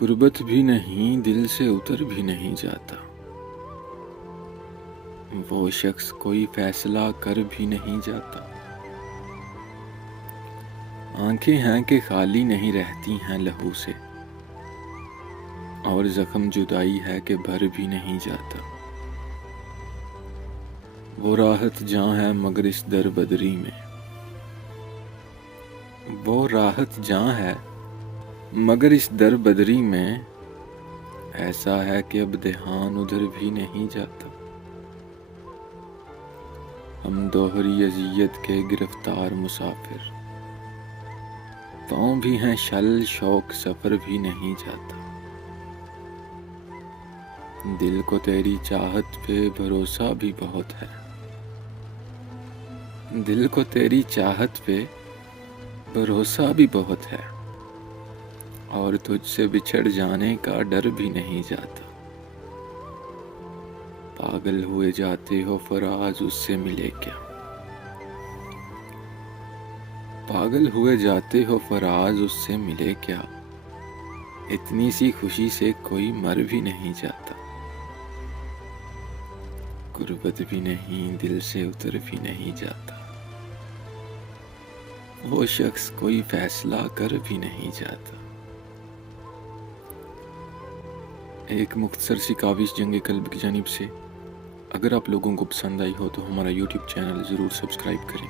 गुर्बत भी नहीं, दिल से उतर भी नहीं जाता। वो शख्स कोई फैसला कर भी नहीं जाता। आंखें हैं कि खाली नहीं रहती हैं लहू से, और जख्म जुदाई है कि भर भी नहीं जाता। वो राहत जहाँ है मगर इस दर बदरी में, वो राहत जहाँ है मगर इस दर बदरी में, ऐसा है कि अब ध्यान उधर भी नहीं जाता। हम दोहरी अज़ियत के गिरफ्तार मुसाफिर, पाँव भी हैं शल शौक सफर भी नहीं जाता। दिल को तेरी चाहत पे भरोसा भी बहुत है, दिल को तेरी चाहत पे भरोसा भी बहुत है, और तुझसे बिछड़ जाने का डर भी नहीं जाता। पागल हुए जाते हो फराज उससे मिले क्या, पागल हुए जाते हो फराज उससे मिले क्या, इतनी सी खुशी से कोई मर भी नहीं जाता। गुर्बत भी नहीं, दिल से उतर भी नहीं जाता। वो शख्स कोई फैसला कर भी नहीं जाता। एक मुख्तसर सी काविश जंग कल्ब की जानिब से। अगर आप लोगों को पसंद आई हो तो हमारा YouTube चैनल ज़रूर सब्सक्राइब करें।